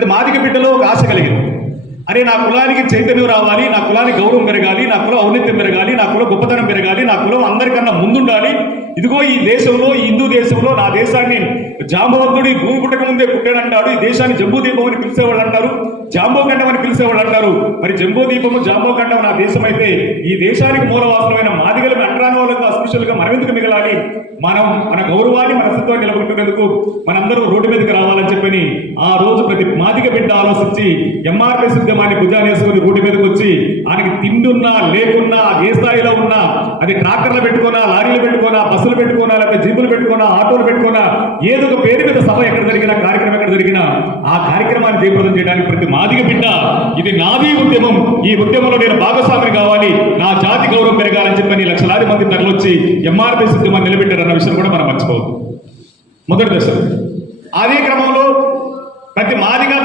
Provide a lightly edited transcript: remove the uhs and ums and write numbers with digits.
మాదిగ బిడ్డలో ఒక ఆశ కలిగింది. అరే నా కులానికి చైతన్యం రావాలి, నా కులానికి గౌరవం పెరగాలి, నా కులం ఔన్నత్యం పెరగాలి, నా కులం గొప్పతనం పెరగాలి, నా కులం అందరికన్నా ముందుండాలి. ఇదిగో ఈ దేశంలో, ఈ హిందూ దేశంలో నా దేశాన్ని జాంబవంతుడి భూమి పుట్టక ముందే పుట్టాడంటాడు. ఈ దేశాన్ని జంబూదీపం అని పిలిచేవాళ్ళు అంటారు, జాంబోఖండం అని పిలిచేవాళ్ళు అంటారు. మరి జంబూదీపము జాంబోఖండం నా దేశం అయితే ఈ దేశానికి మూలవాసనమైన మాదిగలు అంటరాని వాళ్ళకు అస్పృశ్యులుగా మనం ఎందుకు మిగలాలి? మనం మన గౌరవాన్ని, మన అస్తిత్వాన్ని నిలబెట్టుకునేందుకు మనందరూ రోడ్డు మీదకి రావాలని చెప్పని ఆ రోజు ప్రతి మాదిగ బిడ్డ ఆలోచించి ఎంఆర్పీఎస్ ఉద్యమాన్ని భుజానేసుకుని రోడ్డు మీదకి వచ్చి ఆయనకి తిండున్నా లేకున్నా ఏ స్థాయిలో ఉన్నా, అది ట్రాక్టర్లు పెట్టుకున్నా, లారీలు పెట్టుకున్నా, బస్సులు పెట్టుకున్నా, లేకపోతే జీపులు పెట్టుకున్నా, ఆటోలు పెట్టుకున్నా, ఏదో ఒక పేరు మీద సభ ఎక్కడ జరిగినా, కార్యక్రమం ఎక్కడ జరిగినా ఆ కార్యక్రమాన్ని జయప్రదం చేయడానికి ప్రతి మాదిగ బిడ్డ ఇది నాది ఉద్యమం, ఈ ఉద్యమంలో నేను భాగస్వామిని కావాలి, నా జాతి గౌరవం పెరగాలని చెప్పని లక్షలాది మంది తరలొచ్చి ఎంఆర్పీఎస్ ఉద్యమాన్ని నిలబెట్టారన్న విషయం కూడా మనం మర్చిపోవద్దు. మొదటి దశ